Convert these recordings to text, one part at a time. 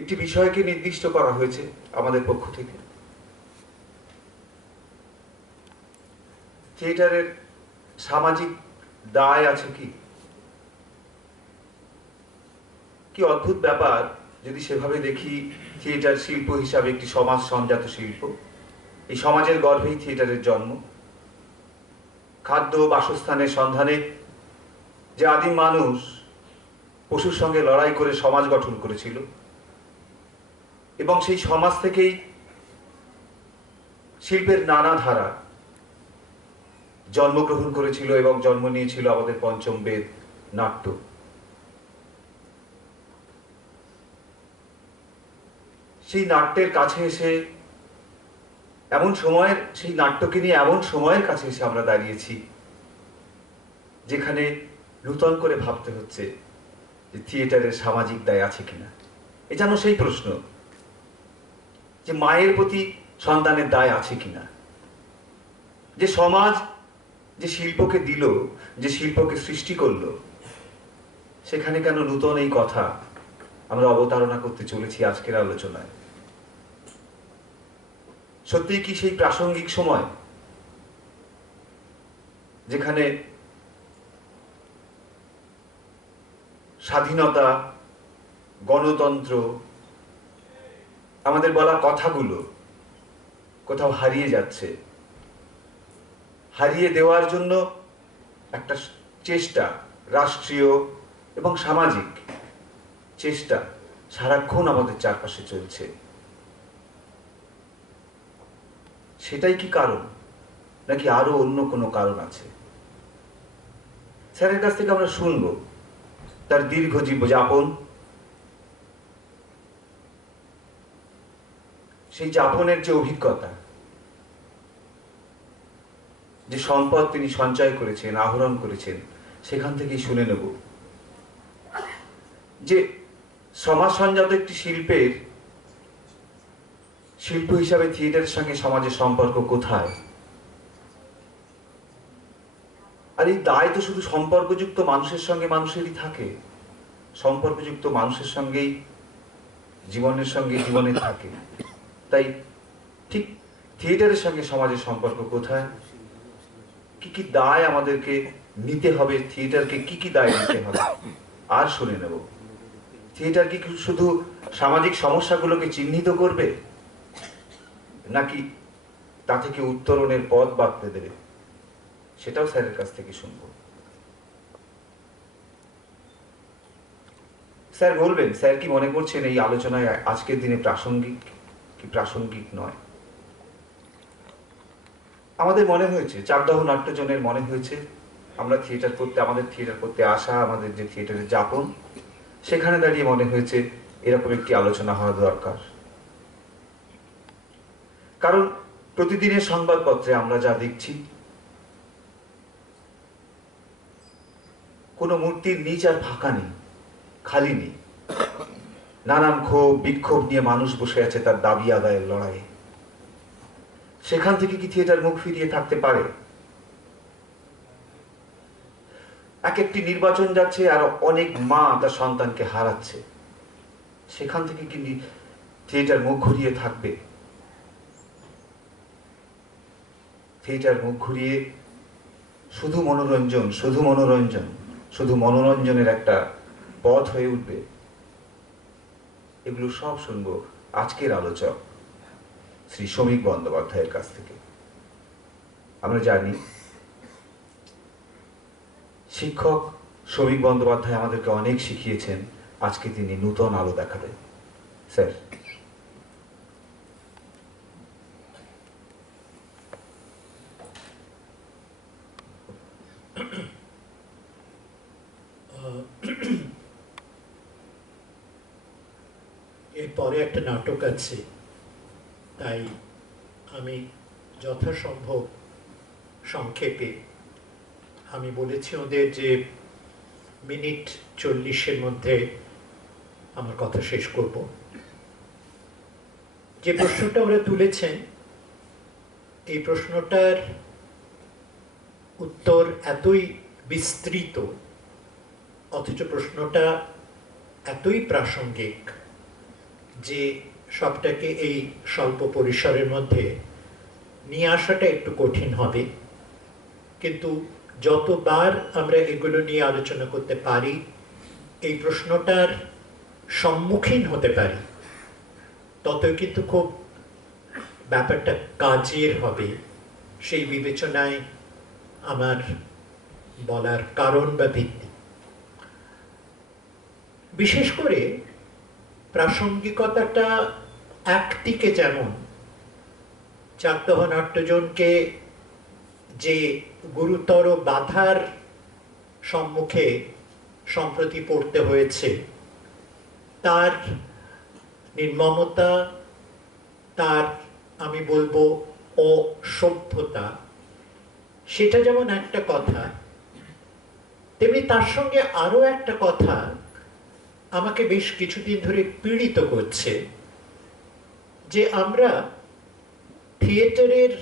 একটি বিষয়কে নির্দিষ্ট করা হয়েছে আমাদের পক্ষ থেকে। থিয়েটারের সামাজিক দায় আছে কি? কি অদ্ভুত ব্যাপার যদি সেভাবে দেখি, থিয়েটার শিল্প হিসাবে একটি সমাজ সংজাত শিল্প। এই সমাজের গর্ভেই থিয়েটারের জন্ম। খাদ্য বাসস্থানের সন্ধানে যে আদিম মানুষ পশুর সঙ্গে লড়াই করে সমাজ গঠন করেছিল, এবং সেই সমাজ থেকেই শিল্পের নানা ধারা জন্মগ্রহণ করেছিল এবং জন্ম নিয়েছিল আমাদের পঞ্চম বেদ নাট্য। সেই নাট্যের কাছে এসে সেই নাট্যকে নিয়ে এমন সময়ের কাছে এসে আমরা দাঁড়িয়েছি যেখানে নূতন করে ভাবতে হচ্ছে যে থিয়েটারের সামাজিক দায় আছে কিনা। এ যেন সেই প্রশ্ন যে মায়ের প্রতি সন্তানের দায় আছে কিনা। যে সমাজ যে শিল্পকে দিল, যে শিল্পকে সৃষ্টি করলো, সেখানে কেন নূতন এই কথা আমরা অবতারণা করতে চলেছি আজকের আলোচনায়। সত্যিই কি সেই প্রাসঙ্গিক সময় যেখানে স্বাধীনতা, গণতন্ত্র, আমাদের বলা কথাগুলো কোথাও হারিয়ে যাচ্ছে, হারিয়ে দেওয়ার জন্য একটা চেষ্টা, রাষ্ট্রীয় এবং সামাজিক চেষ্টা সারাক্ষণ আমাদের চারপাশে চলছে। সেটাই কি কারণ, নাকি আরো অন্য কোনো কারণ আছে? স্যারের কাছ থেকে আমরা শুনবো তার দীর্ঘ জীবনযাপন, সেই যাপনের যে অভিজ্ঞতা, যে সম্পদ তিনি সঞ্চয় করেছেন, আহরণ করেছেন, সেখান থেকেই শুনে নেব যে সমাজ সংজাত একটি শিল্পের শিল্প হিসাবে থিয়েটারের সঙ্গে সমাজের সম্পর্ক কোথায়। আর এই দায় তো শুধু সম্পর্কযুক্ত মানুষের সঙ্গে মানুষেরই থাকে, সম্পর্কযুক্ত মানুষের সঙ্গেই জীবনে থাকে। তাই ঠিক থিয়েটারের সঙ্গে সমাজের সম্পর্ক কোথায়, কি কি দায় আমাদেরকে নিতে হবে, থিয়েটারকে কি কি দায় নিতে হবে আর শুনে নেব। থিয়েটার কি শুধু সামাজিক সমস্যাগুলোকে চিহ্নিত করবে, নাকি তা থেকে উত্তরণের পথ বাঁধতে দেবে, সেটাও স্যারের কাছ থেকে শুনব। স্যার বলবেন, স্যার কি মনে করছেন এই আলোচনায় আজকের দিনে প্রাসঙ্গিক কি প্রাসঙ্গিক নয়? আমাদের মনে হয়েছে, চাকদাহ নাট্যজনের মনে হয়েছে, আমরা আমাদের থিয়েটার করতে আসা, আমাদের যে থিয়েটারের যাপন, সেখানে দাঁড়িয়ে মনে হয়েছে এরকম একটি আলোচনা হওয়া দরকার। কারণ প্রতিদিনের সংবাদপত্রে আমরা যা দেখছি, কোনো মূর্তির নিচ আর ফাঁকা নেই, খালি নেই। নানান ক্ষোভ বিক্ষোভ নিয়ে মানুষ বসে আছে তার দাবি আদায়ের লড়াইয়ে। সেখান থেকে কি থিয়েটার মুখ ফিরিয়ে থাকতে পারে? এক একটি নির্বাচন যাচ্ছে আর অনেক মা তার সন্তানকে হারাচ্ছে, সেখান থেকে কি থিয়েটার মুখ ঘুরিয়ে থাকবে? থিয়েটার মুখ ঘুরিয়ে শুধু মনোরঞ্জনের একটা পথ হয়ে উঠবে? এগুলো সব শুনবো আজকের আলোচক শ্রী শ্রমিক বন্দ্যোপাধ্যায়ের কাছ থেকে। আমরা জানি শিক্ষক শ্রমিক বন্দ্যোপাধ্যায় আমাদেরকে অনেক শিখিয়েছেন, আজকে তিনি নূতন আলো দেখাবেন। স্যার। এরপরে একটা নাটক আছে, তাই আমি যথাসম্ভব সংক্ষেপে, আমি বলেছি ওদের যে মিনিট 40-এর মধ্যে আমার কথা শেষ করব। যে প্রশ্নটা ওরা তুলেছেন, এই প্রশ্নটার উত্তর এতই বিস্তৃত, অথচ প্রশ্নটা এতই প্রাসঙ্গিক যে সবটাকে এই স্বল্প পরিসরের মধ্যে নিয়ে আসাটা একটু কঠিন হবে, কিন্তু যতবার আমরা এগুলো নিয়ে আলোচনা করতে পারি, এই প্রশ্নটার সম্মুখীন হতে পারি, ততই কিন্তু খুব ব্যাপারটা কাজের হবে। সেই বিবেচনায় আমার বলার কারণ বা ভিত্তি। বিশেষ করে প্রাসঙ্গিকতাটা একদিকে যেমন চাকদহ নাট্যজনকে যে গুরুতর বাধার সম্মুখে সম্প্রতি পড়তে হয়েছে, তার নির্মমতা, তার আমি বলবো অসভ্যতা, সেটা যেমন একটা কথা, তেমনি তার সঙ্গে আরো একটা কথা আমাকে বেশ কিছুদিন ধরে পীড়িত করছে, যে আমরা থিয়েটারের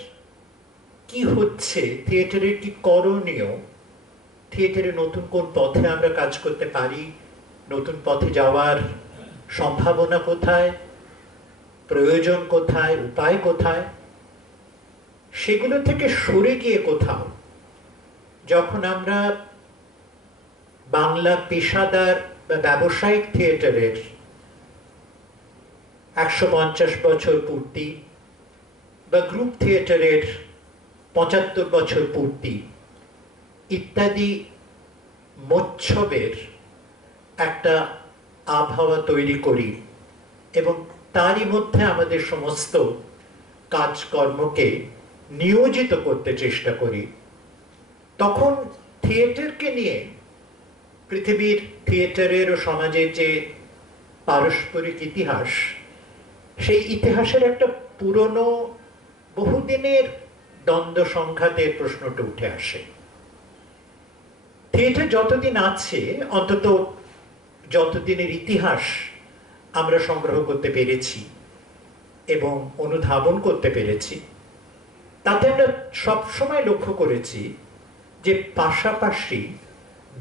কি হচ্ছে, থিয়েটারের কি করণীয়, থিয়েটারে নতুন কোন পথে আমরা কাজ করতে পারি, নতুন পথে যাওয়ার সম্ভাবনা কোথায়, প্রয়োজন কোথায়, উপায় কোথায়, সেগুলো থেকে সরে গিয়ে কোথাও যখন আমরা বাংলা পেশাদার বা ব্যবসায়িক থিয়েটারের 150 বছর পূর্তি বা গ্রুপ থিয়েটারের 75 বছর পূর্তি ইত্যাদি মোৎসবের একটা আবহাওয়া তৈরি করি এবং তারই মধ্যে আমাদের সমস্ত কাজকর্মকে নিয়োজিত করতে চেষ্টা করি, তখন থিয়েটারকে নিয়ে পৃথিবীর থিয়েটারের ও সমাজের যে পারস্পরিক ইতিহাস, সেই ইতিহাসের একটা পুরনো বহুদিনের দ্বন্দ্ব সংঘাতের প্রশ্নটা উঠে আসে। থিয়েটার যতদিন আছে, অন্তত যতদিনের ইতিহাস আমরা সংগ্রহ করতে পেরেছি এবং অনুধাবন করতে পেরেছি, তাতে আমরা সবসময় লক্ষ্য করেছি যে পাশাপাশি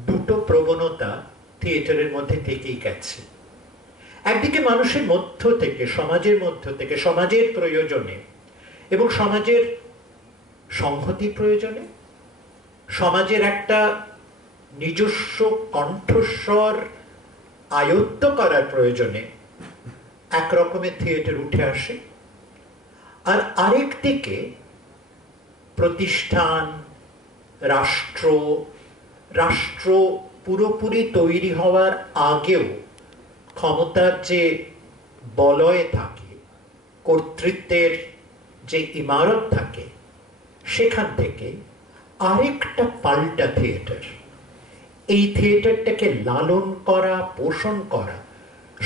দুটো প্রবণতা থিয়েটারের মধ্যে থেকেই গেছে। একদিকে মানুষের মধ্য থেকে, সমাজের মধ্য থেকে, সমাজের প্রয়োজনে এবং সমাজের সংহতির প্রয়োজনে, সমাজের একটা নিজস্ব কণ্ঠস্বর আয়ত্ত করার প্রয়োজনে এক রকমের থিয়েটার উঠে আসে। আর আরেক দিকে প্রতিষ্ঠান, রাষ্ট্র পুরোপুরি তৈরি হওয়ার আগেও ক্ষমতার যে বলয় থাকে, কর্তৃত্বের যে ইমারত থাকে, সেখান থেকে আরেকটা পাল্টা থিয়েটার, এই থিয়েটারটাকে লালন করা, পোষণ করা,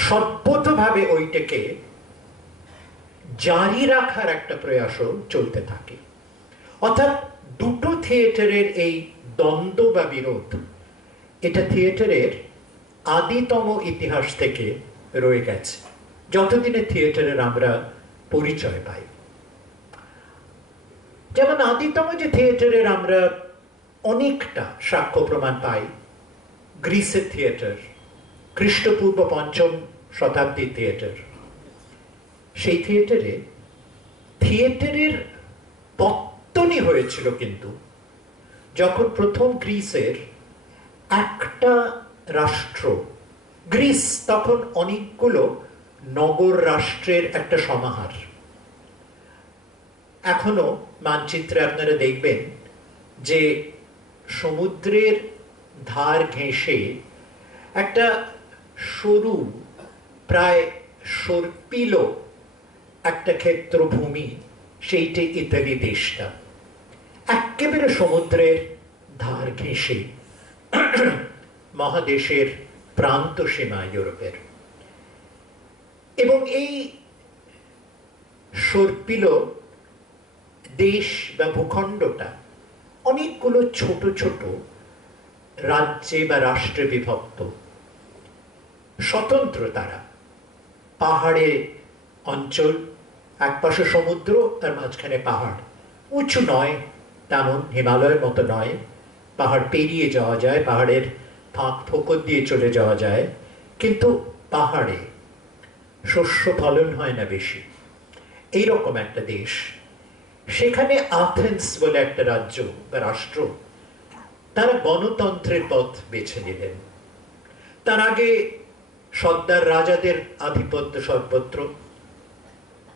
সর্বতভাবে ওইটাকে জারি রাখার একটা প্রয়াসও চলতে থাকে। অর্থাৎ দুটো থিয়েটারের এই দ্বন্দ্ব বা বিরোধ, এটা থিয়েটারের আদিতম ইতিহাস থেকে রয়ে গেছে, যতদিনে থিয়েটারের আমরা পরিচয় পাই। যেমন আদিতম যে থিয়েটারের আমরা অনেকটা সাক্ষ্য প্রমাণ পাই গ্রিসের থিয়েটার, খ্রিস্টপূর্ব 5ম শতাব্দীর থিয়েটার। সেই থিয়েটারের পত্তনই হয়েছিল কিন্তু যখন প্রথম গ্রিসের একটা রাষ্ট্র, গ্রিস তখন অনেকগুলো নগর রাষ্ট্রের একটা সমাহার। এখনো মানচিত্রে আপনারা দেখবেন যে সমুদ্রের ধার ঘেঁষে একটা সরু, প্রায় সর্পিল একটা ক্ষেত্রভূমি, সেইটা ইতালি দেশটা একেবারে সমুদ্রের ধার ঘেঁষে মহাদেশের প্রান্ত সীমা ইউরোপের। এবং এই সর্পিল দেশ বা ভূখণ্ডটা অনেকগুলো ছোট ছোট রাজ্যে বা রাষ্ট্রে বিভক্ত, স্বতন্ত্র তারা। পাহাড়ে অঞ্চল, একপাশে সমুদ্র, তার মাঝখানে পাহাড়, উঁচু নয় তেমন, হিমালয়ের মতো নয়, পাহাড় পেরিয়ে যাওয়া যায়, পাহাড়ের ফাঁক ফোকর দিয়ে চলে যাওয়া যায়, কিন্তু পাহাড়ে শস্য ফলন হয় না বেশি, এইরকম একটা দেশ। সেখানে আথেন্স বলে একটা রাজ্য বা রাষ্ট্র, তারা গণতন্ত্রের পথ বেছে নিলেন। তার আগে সর্দার রাজাদের আধিপত্য সর্বত্র।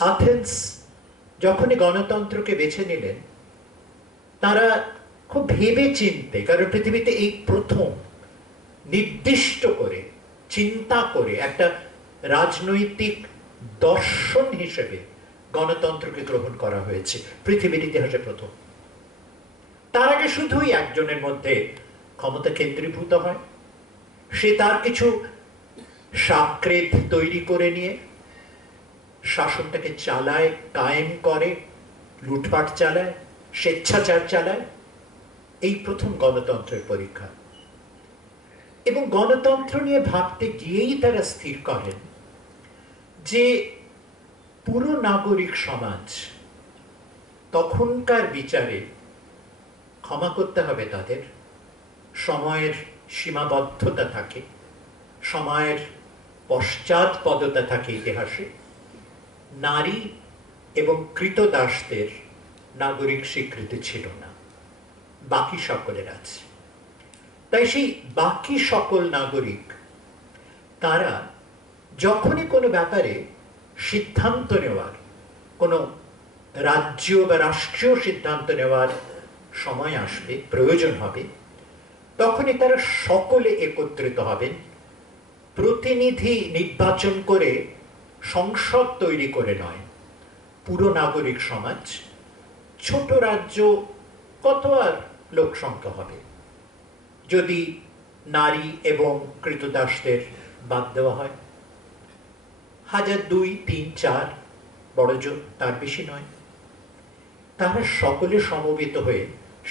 আথেন্স যখনই গণতন্ত্রকে বেছে নিলেন, তারা খুব ভেবে চিনতে, কারণ পৃথিবীতে এই প্রথম নির্দিষ্ট করে চিন্তা করে একটা রাজনৈতিক দর্শন হিসেবে গণতন্ত্রকে গ্রহণ করা হয়েছে, পৃথিবীর ইতিহাসে প্রথম। তার আগে শুধুই একজনের মধ্যে ক্ষমতা কেন্দ্রীভূত হয়, সে তার কিছু সাকৃত তৈরি করে নিয়ে শাসনটাকে চালায়, কায়েম করে, লুটপাট চালায়, স্বেচ্ছাচার চালায়। এই প্রথম গণতন্ত্রের পরীক্ষা। এবং গণতন্ত্র নিয়ে ভাবতে গিয়েই তারা স্থির করেন যে পুরো নাগরিক সমাজ তখনকার বিচারে ক্ষমা করতে হবে তাদের, সময়ের সীমাবদ্ধতা থাকে, সময়ের পশ্চাৎপদতা থাকে ইতিহাসে। নারী এবং কৃতদাসদের নাগরিক স্বীকৃতি ছিল না, বাকি সকলের আছে। তাই সেই বাকি সকল নাগরিক তারা যখনই কোনো ব্যাপারে সিদ্ধান্ত নেওয়ার, কোনো রাজ্য বা রাষ্ট্রীয় সিদ্ধান্ত নেওয়ার সময় আসবে, প্রয়োজন হবে, তখনই তারা সকলে একত্রিত হবেন, প্রতিনিধি নির্বাচন করে সংসদ তৈরি করে নয়। পুরো নাগরিক সমাজ, ছোট রাজ্য কত আর লোক সংখ্যা হবে যদি নারী এবং কৃতদাসদের বাদ দেওয়া হয়? 1000, 2, 3, 4, বড় জোর, তার বেশি নয়। তারা সকলে সমবেত হয়ে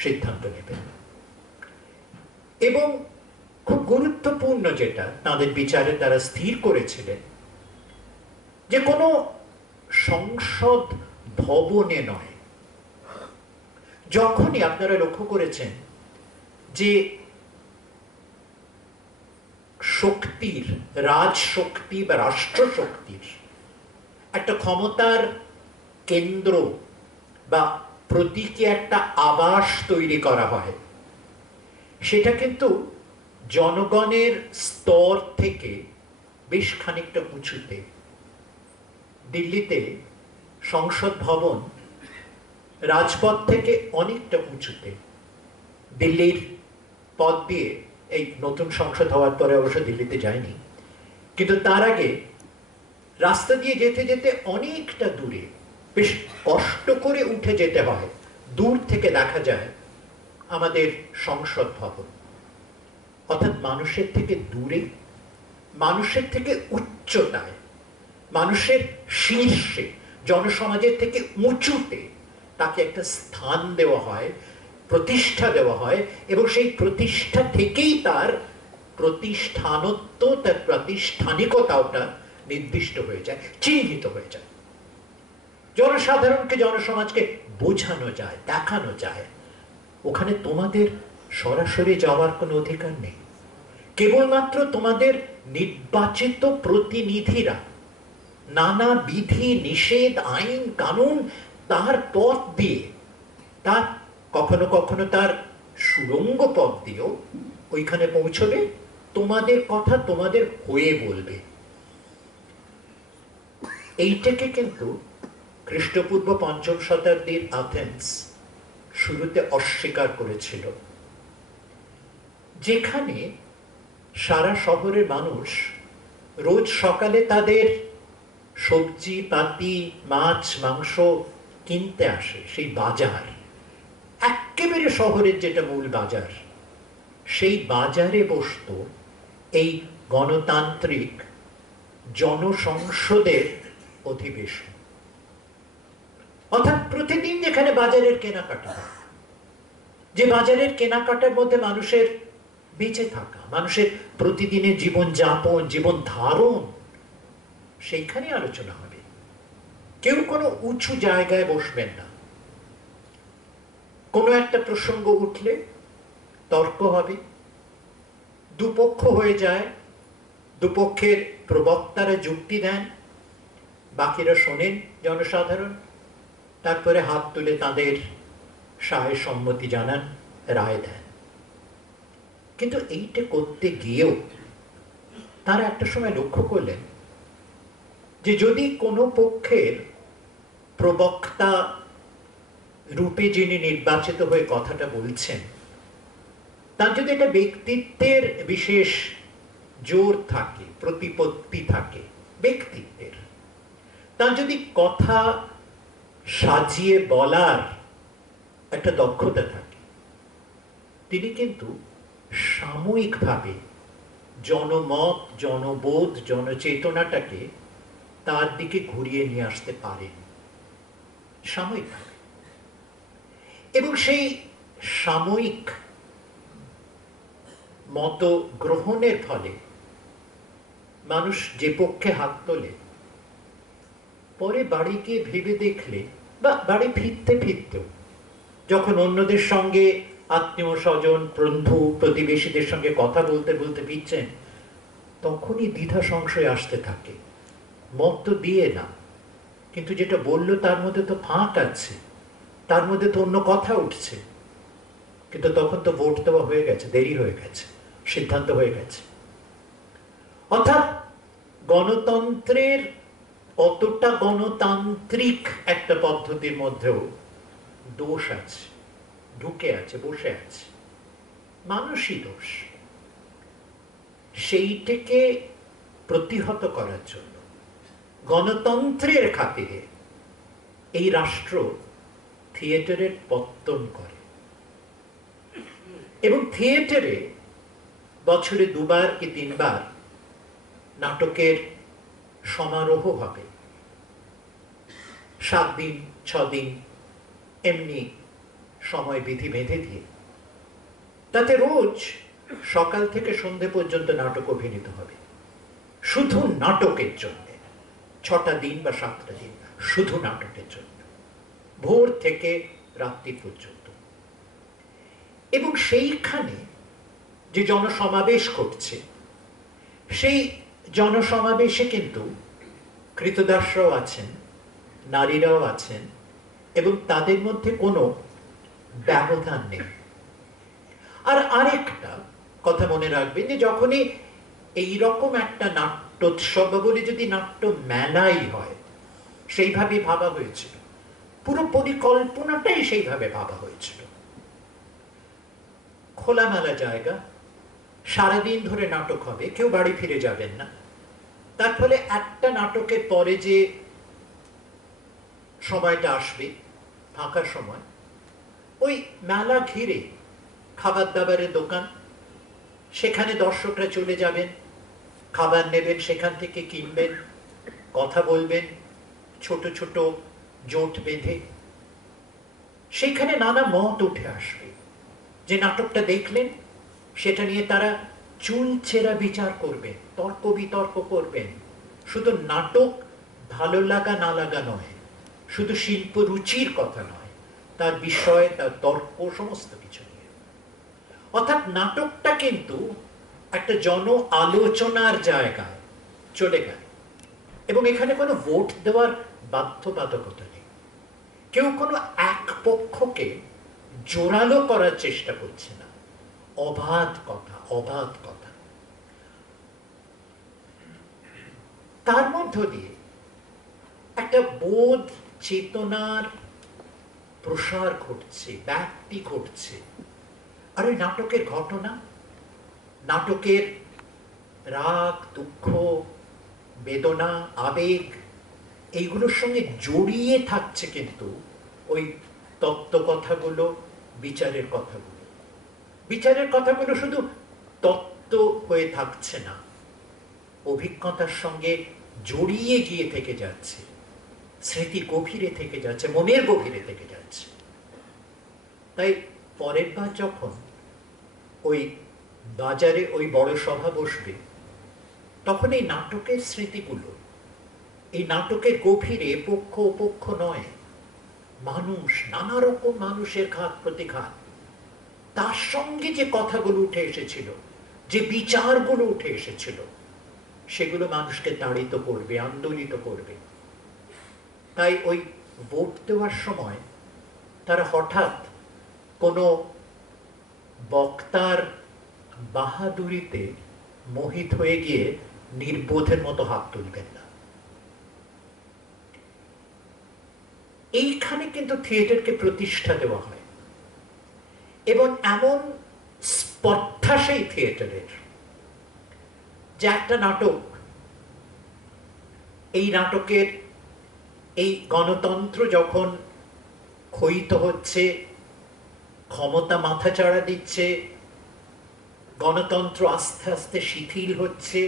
সিদ্ধান্ত নেবেন। এবং খুব গুরুত্বপূর্ণ যেটা তাদের বিচারে তারা স্থির করেছিলেন, যে কোনো সংসদ ভবনে নয়। যখনই আপনারা লক্ষ্য করেছেন যে শক্তির, রাজশক্তি বা রাষ্ট্রশক্তির একটা ক্ষমতার কেন্দ্র বা প্রতীকী একটা আবাস তৈরি করা হয়, সেটা কিন্তু জনগণের স্তর থেকে বেশ খানিকটা উঁচুতে। দিল্লিতে সংসদ ভবন রাজপথ থেকে অনেকটা উঁচুতে। দিল্লির পথ দিয়ে, এই নতুন সংসদ হওয়ার পরে অবশ্য দিল্লিতে যায়নি, কিন্তু তার আগে রাস্তা দিয়ে যেতে যেতে অনেকটা দূরে, বেশ কষ্ট করে উঠে যেতে হয়, দূর থেকে দেখা যায় আমাদের সংসদ ভবন। অর্থাৎ মানুষের থেকে দূরে, মানুষের থেকে উচ্চতায়, মানুষের শীর্ষে, জনসমাজের থেকে উঁচুতে তাকে একটা স্থান দেওয়া হয়, প্রতিষ্ঠা দেওয়া হয়, এবং সেই প্রতিষ্ঠা থেকেই তার প্রতিষ্ঠানত্ব, তার প্রাতিষ্ঠানিকতাটা নির্দিষ্ট হয়ে যায়, চিহ্নিত হয়ে যায়। জনসাধারণকে, জনসমাজকে বোঝানো যায়, দেখানো যায় ওখানে তোমাদের সরাসরি যাওয়ার কোনো অধিকার নেই। কেবলমাত্র তোমাদের নির্বাচিত প্রতিনিধিরা নানা বিধি নিষেধ, আইন কানুন তার পথ দিয়ে, তার কখনো কখনো তার সুড়ঙ্গ পথ দিয়েও ওইখানে পৌঁছবে, তোমাদের কথা তোমাদের হয়ে বলবে। এইটাকে কিন্তু খ্রিস্টপূর্ব 5ম শতাব্দীর আথেন্স শুরুতে অস্বীকার করেছিল, যেখানে সারা শহরের মানুষ রোজ সকালে তাদের সবজি পাতি, মাছ মাংস কিনতে আসে। সেই বাজার, একেবারে শহরের যেটা মূল বাজার, সেই বাজারে বসত এই গণতান্ত্রিক জনসংসদের অধিবেশন। অর্থাৎ প্রতিদিন যেখানে বাজারের কেনাকাটা হয়, যে বাজারের কেনাকাটার মধ্যে মানুষের বেঁচে থাকা, মানুষের প্রতিদিনের জীবন যাপন, জীবন ধারণ, সেইখানে আলোচনা হবে। কেউ কোনো উঁচু জায়গায় বসবেন না। কোনো একটা প্রসঙ্গ উঠলে তর্ক হবে, দুপক্ষ হয়ে যায়, দুপক্ষের প্রবক্তারা যুক্তি দেন, বাকিরা শোনেন জনসাধারণ, তারপরে হাত তুলে তাদের সায় সম্মতি জানান, রায় দেন। কিন্তু এইটা করতে গিয়েও তারা একটা সময় লক্ষ্য করলেন যে যদি কোনো পক্ষের প্রবক্তা রূপে যিনি নির্বাচিত হয়ে কথাটা বলছেন, তার যদি একটা ব্যক্তিত্বের বিশেষ জোর থাকে, প্রতিপত্তি থাকে ব্যক্তিত্বের, তার যদি কথা সাজিয়ে বলার একটা দক্ষতা থাকে, তিনি কিন্তু সাময়িকভাবে জনমত, জনবোধ, জনচেতনাটাকে তার দিকে ঘুরিয়ে নিয়ে আসতে পারেন সাময়িকভাবে। এবং সেই সাময়িক মত গ্রহণের ফলে মানুষ যে পক্ষে হাত তোলে, পরে বাড়ি গিয়ে ভেবে দেখলে বা বাড়ি ফিরতে ফিরতেও যখন অন্যদের সঙ্গে আত্মীয় স্বজন, বন্ধু, প্রতিবেশীদের সঙ্গে কথা বলতে বলতে ফিরছেন, তখনই দ্বিধা সংশয় আসতে থাকে। মত তো দিয়ে না, কিন্তু যেটা বললো তার মধ্যে তো ফাঁক আছে, তার মধ্যে তো অন্য কথা উঠছে, কিন্তু তখন তো ভোট দেওয়া হয়ে গেছে, দেরি হয়ে গেছে, সিদ্ধান্ত হয়ে গেছে। অর্থাৎ গণতন্ত্রের অতটা গণতান্ত্রিক একটা পদ্ধতির মধ্যেও দোষ আছে, ঢুকে আছে, বসে আছে, মানুষই দোষ। সেইটাকে প্রতিহত করার জন্য গণতন্ত্রের খাতিরে এই রাষ্ট্র থিয়েটারের পত্তন করে। এবং থিয়েটারে বছরে 2বার কি 3বার নাটকের সমারোহ হবে, 7 দিন 6 দিন এমনি সময় বিধি বেঁধে দিয়ে, তাতে রোজ সকাল থেকে সন্ধে পর্যন্ত নাটক অভিনীত হবে, শুধু নাটকের জন্য। 6টা দিন বা 7টা দিন শুধু নাটকের জন্য, ভোর থেকে রাত্রি পর্যন্ত। এবং সেইখানে যে জনসমাবেশ ঘটছে, সেই জনসমাবেশে কিন্তু কৃতদাসরাও আছেন, নারীরাও আছেন, এবং তাদের মধ্যে কোনো ব্যবধান নেই। আর আরেকটা কথা মনে রাখবেন যে যখনই এইরকম একটা নাট্যোৎসব বলে যদি নাট্য মেলাই হয়, সেইভাবে ভাবা হয়েছিল, পুরো পরিকল্পনাটাই সেইভাবে ভাবা হয়েছিল। খোলামেলা জায়গা, সারাদিন ধরে নাটক হবে, কেউ বাড়ি ফিরে যাবেন না। তার ফলে একটা নাটকের পরে যে সময়টা আসবে ফাঁকা সময়, ওই মেলা ঘিরে খাবার দাবারের দোকান, সেখানে দর্শকরা চলে যাবেন, খাবার নেবেন, সেখান থেকে কিনবেন, কথা বলবেন, ছোট ছোট জোট বেঁধে। সেখানে নানা মত উঠে আসবে। যে নাটকটা দেখলেন সেটা নিয়ে তারা চুলচেরা বিচার করবেন, তর্ক বিতর্ক করবেন। শুধু নাটক ভালো লাগা না লাগা নয়, শুধু শিল্প রুচির কথা নয়, তার বিষয়, তার তর্ক, সমস্ত কিছু নিয়ে। অর্থাৎ নাটকটা কিন্তু একটা জন আলোচনার জায়গায় চলে গেল। এবং এখানে কোনো ভোট দেওয়ার বাধ্যবাধকতা নেই, কেউ কোনো এক পক্ষকে জোরালো করার চেষ্টা করছে না, অবাধ কথা, অবাধ কথা। তার মধ্য দিয়ে একটা বোধ চেতনার প্রসার ঘটছে, ব্যাপ্তি ঘটছে। আর ওই নাটকের ঘটনা, নাটকের রাগ, দুঃখ, বেদনা, আবেগ, এইগুলোর সঙ্গে জড়িয়ে থাকছে কিন্তু ওই তত্ত্ব কথাগুলো, বিচারের কথাগুলো। বিচারের কথাগুলো শুধু তত্ত্ব হয়ে থাকছে না, অভিজ্ঞতার সঙ্গে জড়িয়ে গিয়ে থেকে যাচ্ছে, স্মৃতি গভীরে থেকে যাচ্ছে, মনের গভীরে থেকে যাচ্ছে। তাই পরের বার যখন ওই বাজারে ওই বড় সভা বসবে, তখন এই নাটকের স্মৃতিগুলো, এই নাটকের গভীরে পক্ষ অপক্ষ নয়, মানুষ, নানা রকম মানুষের ঘাত প্রতিঘাত, তার সঙ্গে যে কথাগুলো উঠে এসেছিল, যে বিচারগুলো উঠে এসেছিল, সেগুলো মানুষকে তাড়িত করবে, আন্দোলিত করবে। তাই ওই ভোট দেওয়ার সময় তারা হঠাৎ কোনো বক্তার বাহাদুরিতে মোহিত হয়ে গিয়ে নির্বোধের মতো হাত তুলবেন না। এইখানে কিন্তু থিয়েটারকে প্রতিষ্ঠা দেওয়া হয় এবং এমন স্পর্ধা সেই থিয়েটারের যে একটা নাটক, এই নাটকের এই গণতন্ত্র যখন ক্ষয়িত হচ্ছে, ক্ষমতা মাথাচাড়া দিচ্ছে, গণতন্ত্র আস্তে আস্তে শিথিল হচ্ছে,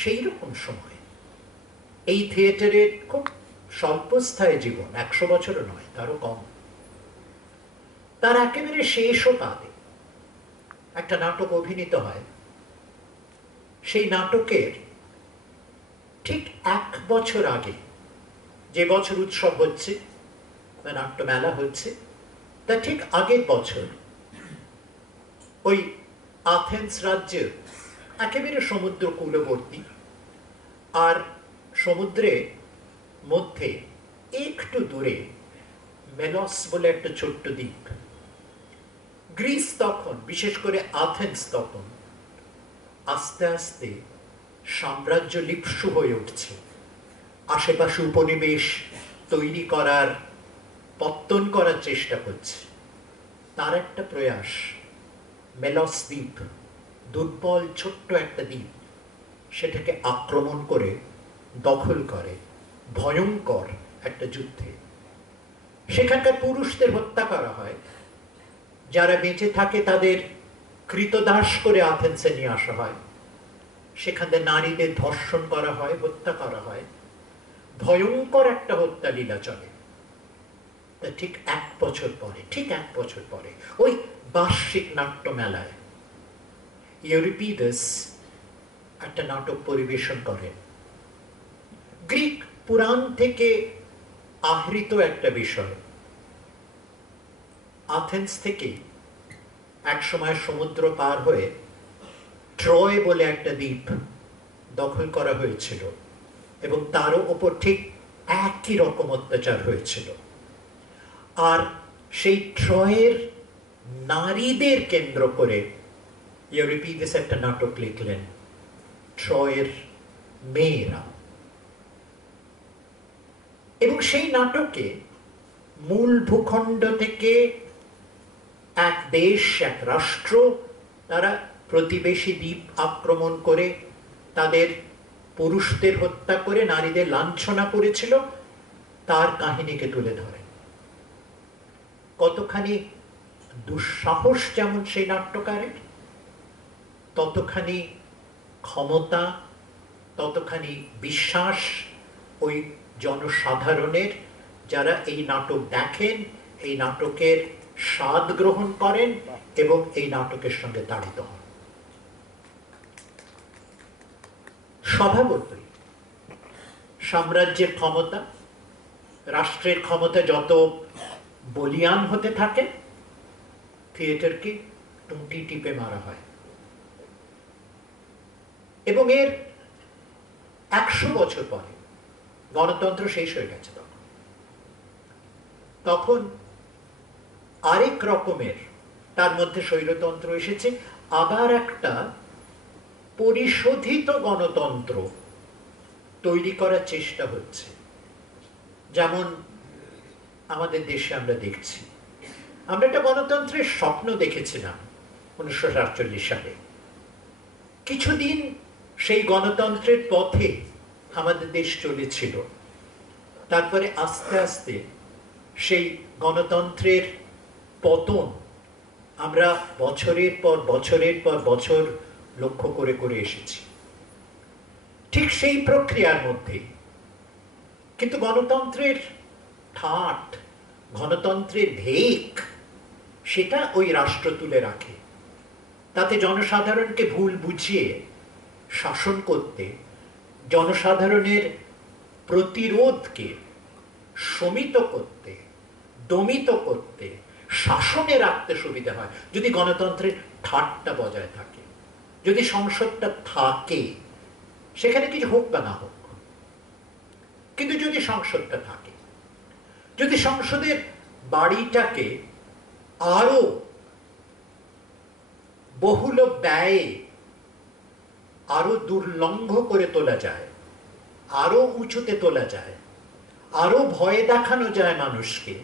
সেই রকম সময় এই থিয়েটারের খুব স্বল্পস্থায়ী জীবন, 100 বছরও নয়, তারও কম, তার একেবারে শেষ কালে একটা নাটক অভিনীত হয়। সেই নাটকের ঠিক 1 বছর আগে, যে বছর উৎসব হচ্ছে বা নাট্যমেলা হচ্ছে, তা ঠিক আগের বছর ওই আথেন্স রাজ্যের একেবারে সমুদ্র কূলবর্তী আর সমুদ্রের মধ্যে একটু দূরে মেলস বলে একটা ছোট্ট দ্বীপ। গ্রিস তখন, বিশেষ করে আথেন্স তখন আস্তে আস্তে সাম্রাজ্য লিপ্সু হয়ে উঠছে, আশেপাশে উপনিবেশ তৈরি করার, পত্তন করার চেষ্টা করছে। তার একটা প্রয়াস, মেলস দ্বীপ, দুর্বল ছোট্ট একটা দ্বীপ, সেটাকে আক্রমণ করে দখল করে ভয়ঙ্কর একটা যুদ্ধে। সেখানকার পুরুষদের হত্যা করা হয়, যারা বেঁচে থাকে তাদের কৃতদাস করে আথেন্সে নিয়ে আসা হয়, সেখানে নারীদের ধর্ষণ করা হয়, হত্যা করা হয়, ভয়ঙ্কর একটা হত্যা লীলা চলে। ঠিক 1 বছর পরে, ঠিক 1 বছর পরে ওই বার্ষিক নাট্যমেলায় ইউরিপিডাস একটা নাটক পরিবেশন করেন। গ্রিক পুরাণ থেকে আহৃত একটা বিষয়। আথেন্স থেকে এক সময় সমুদ্র পার হয়ে ট্রয় বলে একটা দ্বীপ দখল করা হয়েছিল এবং তারও ওপর ঠিক একই রকম অত্যাচার হয়েছিল। আর সেই ট্রয়ের নারীদের কেন্দ্র করে ইউরিপিডাস একটা নাটক লিখলেন, ট্রয়ের মেয়েরা। এবং সেই নাটকে মূল ভূখণ্ড থেকে এক দেশ, এক রাষ্ট্র, তারা প্রতিবেশী দ্বীপ আক্রমণ করে তাদের পুরুষদের হত্যা করে নারীদের লাঞ্ছনা করেছিল, তার কাহিনীকে তুলে ধরে। কতখানি দুঃসাহস যেমন সেই নাট্যকারের, ততখানি ক্ষমতা, ততখানি বিশ্বাস ওই জনসাধারণের, যারা এই নাটক দেখেন, এই নাটকের স্বাদ গ্রহণ করেন এবং এই নাটকের সঙ্গে তাড়িত হন। স্বভাবতই সাম্রাজ্যের ক্ষমতা, রাষ্ট্রের ক্ষমতা যত বলিয়ান হতে থাকে, থিয়েটারকে টুঁটি টিপে মারা হয়। এবং এর 100 বছর পরে গণতন্ত্র শেষ হয়ে গেছে। তখন আরেক রকমের, তার মধ্যে স্বৈরতন্ত্র এসেছে, আবার একটা পরিশোধিত গণতন্ত্র তৈরি করার চেষ্টা হচ্ছে। যেমন আমাদের দেশে আমরা দেখছি, আমরা একটা গণতন্ত্রের স্বপ্ন দেখেছিলাম 1947 সালে। কিছুদিন সেই গণতন্ত্রের পথে আমাদের দেশ চলেছিল, তারপরে আস্তে আস্তে সেই গণতন্ত্রের পতন আমরা বছরের পর বছরের পর বছর লক্ষ্য করে করে এসেছি। ঠিক সেই প্রক্রিয়ার মধ্যে কিন্তু গণতন্ত্রের ঠাট, গণতন্ত্রের ভেক, সেটা ওই রাষ্ট্র তুলে রাখে। তাতে জনসাধারণকে ভুল বুঝিয়ে শাসন করতে, জনসাধারণের প্রতিরোধকে শমিত করতে, দমিত করতে, শাসনে রাখতে সুবিধা হয় যদি গণতন্ত্রের ঠাট্টা বজায় থাকে, যদি সংসদটা থাকে, সেখানে কিছু হোক বা না হোক। কিন্তু যদি সংসদটা থাকে, যদি সংসদের বাড়িটাকে আরো বহুল ব্যয়ে আরো দুর্লঙ্ঘ করে তোলা যায়, আরো উঁচুতে তোলা যায়, আরো ভয় দেখানো যায় মানুষকে,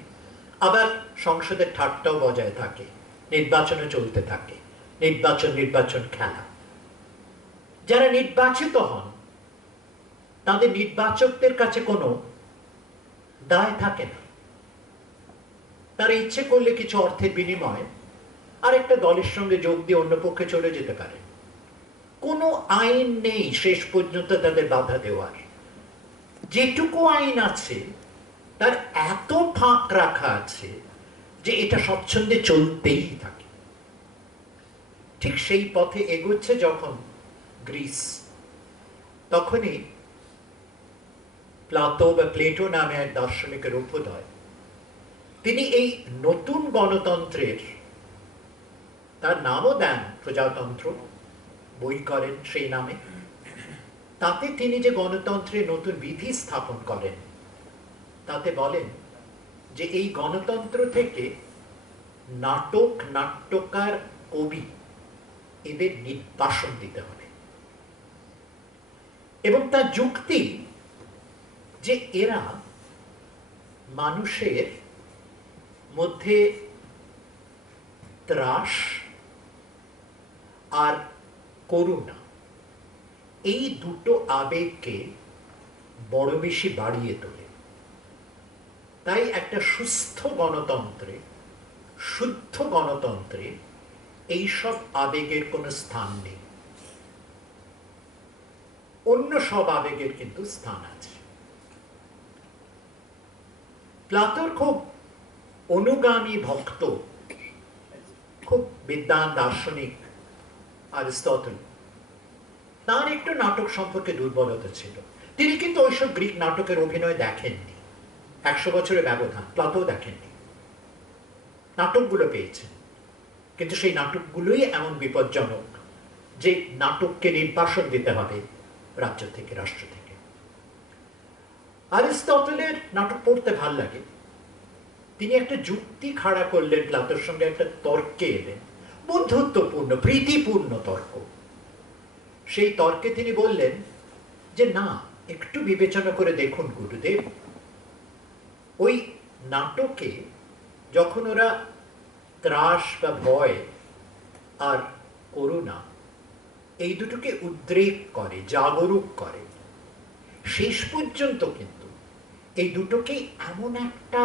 আবার সংসদের ঠাট্টাও বজায় থাকে, নির্বাচনে চলতে থাকে, নির্বাচন খেলা, যারা নির্বাচিত হন তাদের নির্বাচকদের কাছে কোনো দায় থাকে না। তারা ইচ্ছে করলে কিছু অর্থের বিনিময়ে আরেকটা দলের সঙ্গে যোগ দিয়ে অন্য পক্ষে চলে যেতে পারে। কোনো আইন নেই শেষ পর্যন্ত তাদের বাধা দেওয়ার। যেটুকু আইন আছে তার এত ফাঁক রাখা আছে যে এটা স্বচ্ছন্দে চলতেই থাকে। ঠিক সেই পথে এগোচ্ছে যখন গ্রিস, তখনই প্লেটো নামে এক দার্শনিকের অভ্যুদয়। তিনি এই নতুন গণতন্ত্রের, তার নামও দেন প্রজাতন্ত্র, বই করেন সেই নামে। তাতে তিনি যে গণতন্ত্রের নতুন বিধি স্থাপন করেন, তাতে বলেন যে এই গণতন্ত্র থেকে নাটক, নাট্যকার, কবি এদের নির্বাসন দিতে হবে। এবং তার যুক্তি যে এরা মানুষের মধ্যে ত্রাস আর করুণা, এই দুটো আবেগকে বড় বেশি বাড়িয়ে তোলে। তাই একটা সুস্থ গণতন্ত্রে, শুদ্ধ গণতন্ত্রে এইসব আবেগের কোনো স্থান নেই। অন্য সব আবেগের কিন্তু স্থান আছে। প্লাটোর খুব অনুগামী ভক্ত, খুব বিদ্বান দার্শনিক অ্যারিস্টটল, তার একটু নাটক সম্পর্কে দুর্বলতা ছিল। তিনি কিন্তু ওইসব গ্রিক নাটকের অভিনয় দেখেননি। 100 বছরের ব্যবধান, প্লাটো দেখেননি। নাটকগুলো পেয়েছেন, কিন্তু সেই নাটকগুলোই এমন বিপজ্জনক যে নাটককে নির্বাসন দিতে হবে রাজ্য থেকে, রাষ্ট্র থেকে। অ্যারিস্টটলের নাটক পড়তে ভাল লাগে। তিনি একটা যুক্তি খাড়া করলেন, প্লাটোর সঙ্গে একটা তর্কে এলেন, বন্ধুত্বপূর্ণ, প্রীতিপূর্ণ তর্ক। সেই তর্কে তিনি বললেন যে না, একটু বিবেচনা করে দেখুন গুরুদেব, ওই নাটকে যখন ওরা ত্রাস বা ভয় আর করুণা এই দুটোকে উদ্রেক করে, জাগরুক করে, শেষ পর্যন্ত কিন্তু এই দুটোকে এমন একটা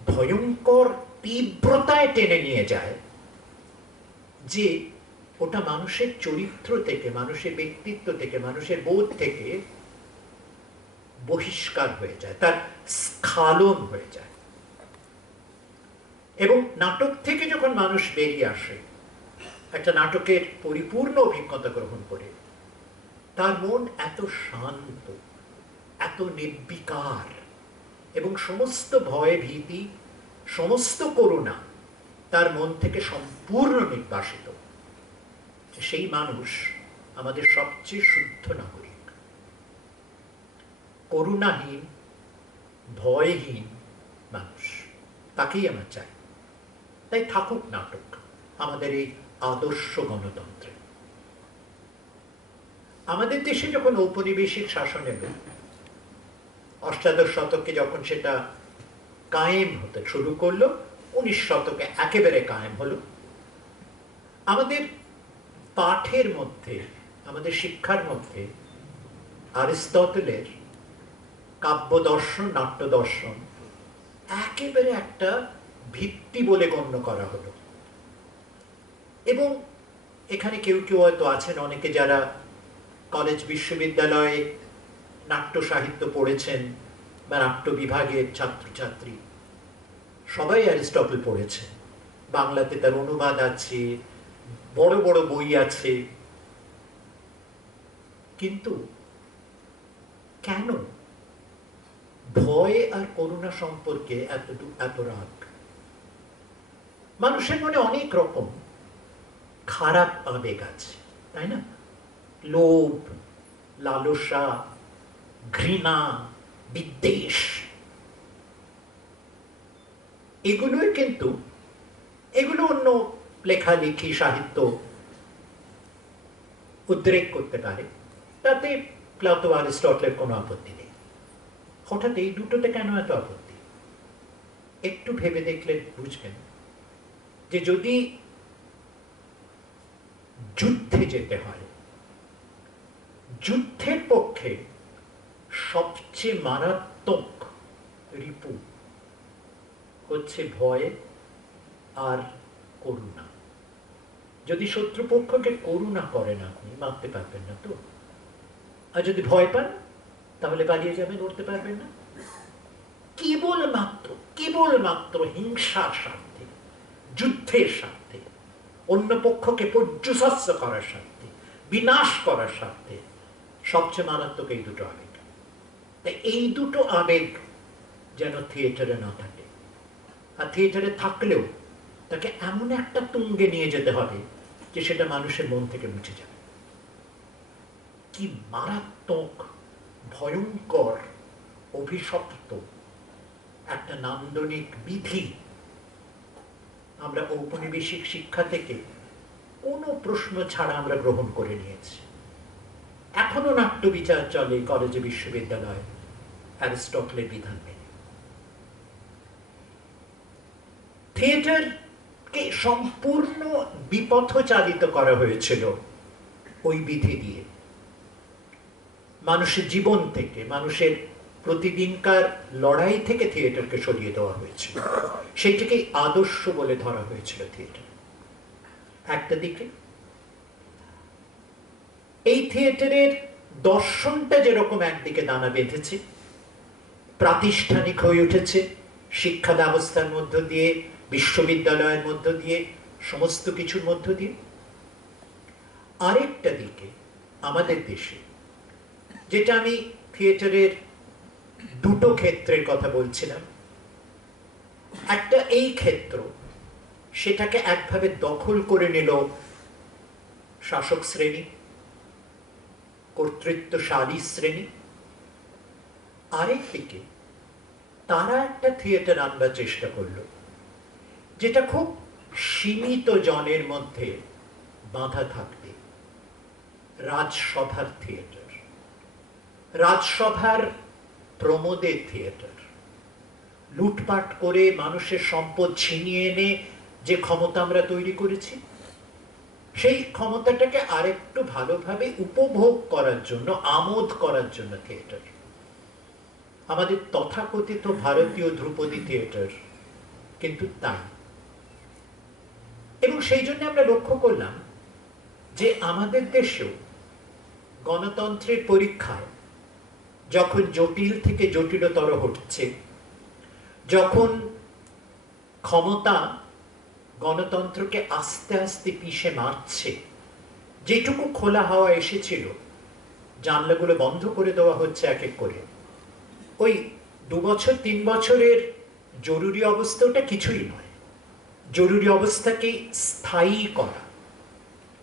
ভয়ঙ্কর তীব্রতায় টেনে নিয়ে যায় যে ওটা মানুষের চরিত্র থেকে, মানুষের ব্যক্তিত্ব থেকে, মানুষের বোধ থেকে বহিষ্কার হয়ে যায়, তার স্খালন হয়ে যায়। এবং নাটক থেকে যখন মানুষ বেরিয়ে আসে একটা নাটকের পরিপূর্ণ অভিজ্ঞতা গ্রহণ করে, তার মন এত শান্ত, এত নির্বিকার, এবং সমস্ত ভয়, ভীতি, সমস্ত করুণা তার মন থেকে সম্পূর্ণ নির্বাসিত। সেই মানুষ আমাদের সবচেয়ে শুদ্ধ নাগরিক। করুণাহীন, ভয়হীন মানুষ, তাকেই আমরা চাই। তাই থাকুক নাটক আমাদের এই আদর্শ গণতন্ত্রে। আমাদের দেশে যখন ঔপনিবেশিক শাসন এলো, অষ্টাদশ শতকে যখন সেটা কায়েম হতে শুরু করলো, 19 শতকে একেবারে কায়েম হলো, আমাদের পাঠের মধ্যে, আমাদের শিক্ষার মধ্যে অ্যারিস্টটলের কাব্য দর্শন, নাট্য দর্শন একেবারে একটা ভিত্তি বলে গণ্য করা হলো। এবং এখানে কেউ কেউ হয়তো আছেন, অনেকে যারা কলেজ বিশ্ববিদ্যালয়ে নাট্য সাহিত্য পড়েছেন বা নাট্য বিভাগের ছাত্রছাত্রী, সবাই অ্যারিস্টটল পড়েছেন। বাংলাতে তার অনুবাদ আছে, বড় বড় বই আছে। কিন্তু কেন ভয় আর করুণা সম্পর্কে এত রাগ? মানুষের মনে অনেক রকম খারাপ আবেগ আছে, তাই না? লোভ, লালসা, ঘৃণা, বিদ্বেষ, এগুলোই কিন্তু, এগুলো অন্য লেখালেখি সাহিত্য উদ্রেক করতে পারে, তাতে প্লাতো অ্যারিস্টটলের কোনো আপত্তি নেই। হঠাৎ এই দুটোতে কেন এত আপত্তি? একটু ভেবে দেখলে বুঝবেন যে যদি যুদ্ধে যেতে হয়, যুদ্ধের পক্ষে সবচেয়ে মারাত্মক রিপু হচ্ছে ভয় আর করুণা। যদি শত্রুপক্ষকে করুণা করেন আপনি, মারতে পারবেন না তো। আর যদি ভয় পান তাহলে পালিয়ে যাবেন, লড়তে পারবেন না। কেবলমাত্র হিংসার স্বার্থে, যুদ্ধের স্বার্থে, অন্য পক্ষকে পর্যুষস্য করার স্বার্থে, বিনাশ করার স্বার্থে সবচেয়ে মারাত্মক এই দুটো আবেগ। তাই এই দুটো আবেগ যেন থিয়েটারে না থাকে। আর থিয়েটারে থাকলেও তাকে এমন একটা তুঙ্গে নিয়ে যেতে হবে যে সেটা মানুষের মন থেকে মুছে যাবে। কি মারাত্মক, ভয়ঙ্কর, অভিশপ্ত একটা নান্দনিক বিধি আমরা ঔপনিবেশিক শিক্ষা থেকে কোনো প্রশ্ন ছাড়া আমরা গ্রহণ করে নিয়েছি। এখনো নাট্য বিচার চলে কলেজে, বিশ্ববিদ্যালয়ে, অ্যারিস্টটলের বিধান মেনে। থিয়েটারকে সম্পূর্ণ বিপথচালিত করা হয়েছিল ওই বিধি দিয়ে। মানুষের জীবন থেকে, মানুষের প্রতিদিনকার লড়াই থেকে থিয়েটারকে সরিয়ে দেওয়া হয়েছিল। সেইটাকেই আদর্শ বলে ধরা হয়েছিল থিয়েটার। একটা দিকে এই থিয়েটারের দর্শনটা যেরকম একদিকে দানা বেঁধেছে, প্রাতিষ্ঠানিক হয়ে উঠেছে শিক্ষা ব্যবস্থার মধ্য দিয়ে, বিশ্ববিদ্যালয়ের মধ্য দিয়ে, সমস্ত কিছুর মধ্য দিয়ে, আরেকটা দিকে আমাদের দেশে, যেটা আমি থিয়েটারের দুটো ক্ষেত্রের কথা বলছিলাম, একটা এই ক্ষেত্র, সেটাকে একভাবে দখল করে নিল শাসক শ্রেণী, কর্তৃত্বশালী শ্রেণী। আরেকদিকে তারা একটা থিয়েটার আনবার চেষ্টা করলো যেটা খুব সীমিত জনের মধ্যে বাঁধা থাকবে। রাজসভার থিয়েটার, রাজসভার প্রমোদের থিয়েটার, লুটপাট করে মানুষের সম্পদ ছিনিয়ে এনে যে ক্ষমতা আমরা তৈরি করেছি, সেই ক্ষমতাটাকে আরেকটু ভালোভাবে উপভোগ করার জন্য, আমোদ করার জন্য থিয়েটার। আমাদের তথাকথিত ভারতীয় ধ্রুপদী থিয়েটার কিন্তু তাই। এবং সেই জন্য আমরা লক্ষ্য করলাম যে আমাদের দেশেও গণতন্ত্রের পরীক্ষায় যখন জটিল থেকে জটিলতর হচ্ছে, যখন ক্ষমতা গণতন্ত্রকে আস্তে আস্তে পিষে মারছে, যেটুকু খোলা হাওয়া এসেছিল জানলাগুলো বন্ধ করে দেওয়া হচ্ছে এক এক করে। ওই 2 বছর 3 বছরের জরুরি অবস্থা ওটা কিছুই নয়। জরুরি অবস্থাকে স্থায়ী করা,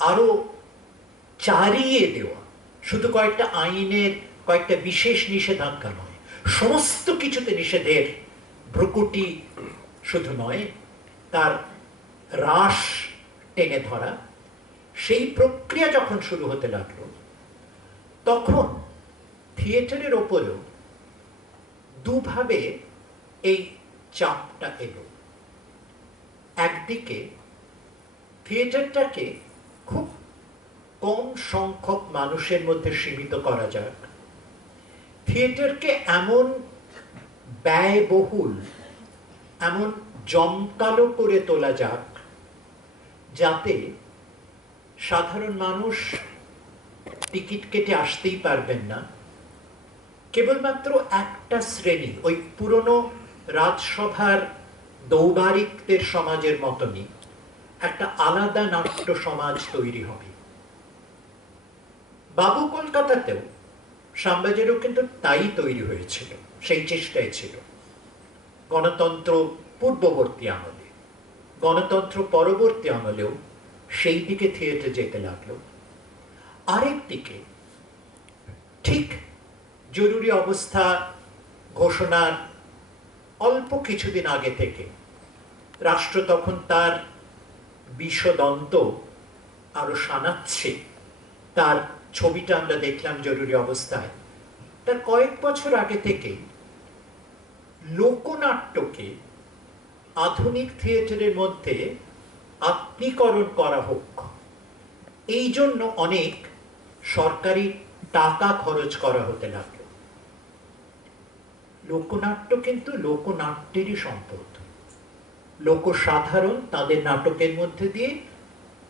আরো চারিয়ে দেওয়া, শুধু কয়েকটা আইনের কয়েকটা বিশেষ নিষেধাজ্ঞা নয়, সমস্ত কিছুতে নিষেধের ভ্রুকুটি শুধু নয়, তার হ্রাস টেনে ধরা, সেই প্রক্রিয়া যখন শুরু হতে লাগলো, তখন থিয়েটারের ওপরেও দুভাবে এই চাপটা এলো। একদিকে থিয়েটারটাকে খুব কম সংখ্যক মানুষের মধ্যে সীমিত করা যাক, থিয়েটারকে এমন ব্যয়বহুল, এমন জমকালো করে তোলা যাক যাতে সাধারণ মানুষ টিকিট কেটে আসতেই পারবেন না। কেবলমাত্র একটা শ্রেণী, ওই পুরনো রাজসভার দৌবারিকদের সমাজের মতনই একটা আলাদা নাট্য সমাজ তৈরি হবে। বাবু কলকাতাতেও, শ্যামবাজারেও কিন্তু তাই তৈরি হয়েছিল, সেই চেষ্টাই ছিল। গণতন্ত্র পূর্ববর্তী আমলে, গণতন্ত্র পরবর্তী আমলেও সেই দিকে থিয়েটার যেতে লাগলো। আরেক দিকে ঠিক জরুরি অবস্থা ঘোষণার অল্প কিছুদিন আগে থেকে রাষ্ট্র তখন তার বিষদন্ত আরো সানাচ্ছে। তার ছবিটা আমরা দেখলাম জরুরি অবস্থায়। তার কয়েক বছর আগে থেকে লোকনাট্যকে আধুনিক থিয়েটারের মধ্যে আত্মীকরণ করা হোক, এই জন্য অনেক সরকারি টাকা খরচ করা হতে লাগলো। লোকনাট্য কিন্তু লোকনাট্যেরই সম্পদ। লোকসাধারণ তাদের নাটকের মধ্যে দিয়ে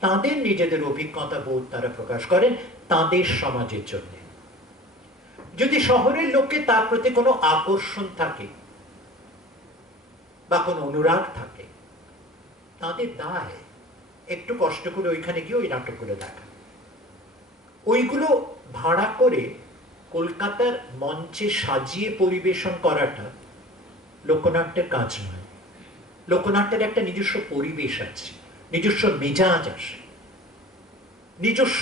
তাদের নিজেদের অভিজ্ঞতা বোধ তারা প্রকাশ করেন তাদের সমাজের জন্য। যদি শহরের লোকে তার প্রতি কোনো আকর্ষণ থাকে বা কোনো অনুরাগ থাকে, তাদের দায় একটু কষ্ট করে ওইখানে গিয়ে ওই নাটকগুলো দেখা। ওইগুলো ভাড়া করে কলকাতার মঞ্চে সাজিয়ে পরিবেশন করাটা লোকনাট্যের কাজ নয়। লোকনাট্যের একটা নিজস্ব পরিবেশ আছে, নিজস্ব মেজাজ আছে, নিজস্ব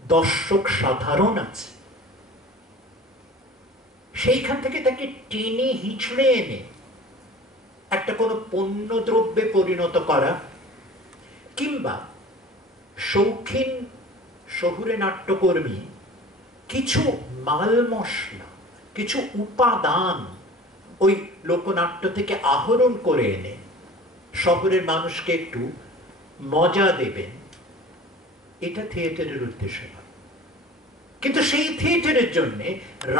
দর্শক সাধারণ আছে। সেইখান থেকে তাকে টেনে হিঁচড়ে এনে একটা কোনো পণ্য দ্রব্যে পরিণত করা, কিংবা শৌখিন শহুরে নাট্যকর্মী কিছু মাল মশলা, কিছু উপাদান ওই লোকনাট্য থেকে আহরণ করে এনে শহরের মানুষকে একটু মজা দেবেন, এটা থিয়েটারের উদ্দেশ্য নয়। কিন্তু সেই থিয়েটারের জন্য